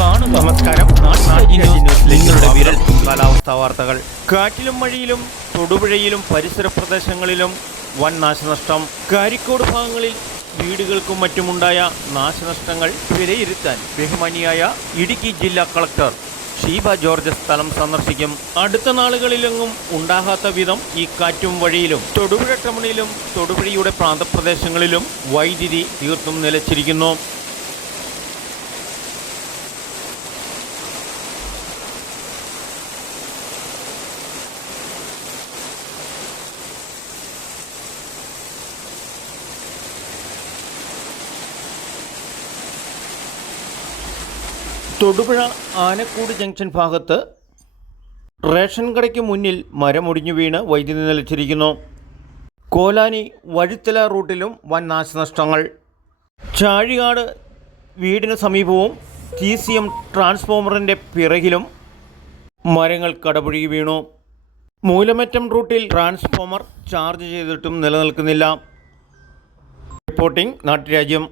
കാണുക. നമസ്കാരം. നിങ്ങളുടെ വിരൽ കാലാവസ്ഥാ വാർത്തകൾ. കാറ്റിലും മഴയിലും തൊടുപുഴയിലും പരിസര പ്രദേശങ്ങളിലും വൻ നാശനഷ്ടം. കാരിക്കോട് ഭാഗങ്ങളിൽ വീടുകൾക്കും മറ്റുമുണ്ടായ നാശനഷ്ടങ്ങൾ വിലയിരുത്താൻ ബഹുമാനിയായ ഇടുക്കി ജില്ലാ കളക്ടർ ഷീബ ജോർജ് സ്ഥലം സന്ദർശിക്കും. അടുത്ത നാളുകളിലെങ്ങും ഉണ്ടാകാത്ത വിധം ഈ കാറ്റും വഴിയിലും തൊടുപുഴ ടൗണിലും തൊടുപുഴയുടെ പ്രാന്തപ്രദേശങ്ങളിലും വൈദ്യുതി തീർത്തും നിലച്ചിരിക്കുന്നു. തൊടുപുഴ ആനക്കൂട് ജംഗ്ഷൻ ഭാഗത്ത് റേഷൻ കടയ്ക്ക് മുന്നിൽ മരമൊടിഞ്ഞു വീണ് വൈദ്യുതി നിലച്ചിരിക്കുന്നു. കോലാനി വഴുത്തല റൂട്ടിലും വൻ നാശനഷ്ടങ്ങൾ. ചാഴികാട് വീടിന് സമീപവും TCM ട്രാൻസ്ഫോമറിൻ്റെ പിറകിലും മരങ്ങൾ കടപുഴകി വീണു. മൂലമറ്റം റൂട്ടിൽ ട്രാൻസ്ഫോമർ ചാർജ് ചെയ്തിട്ടും നിലനിൽക്കുന്നില്ല. റിപ്പോർട്ടിംഗ് നാട്ടുരാജ്യം.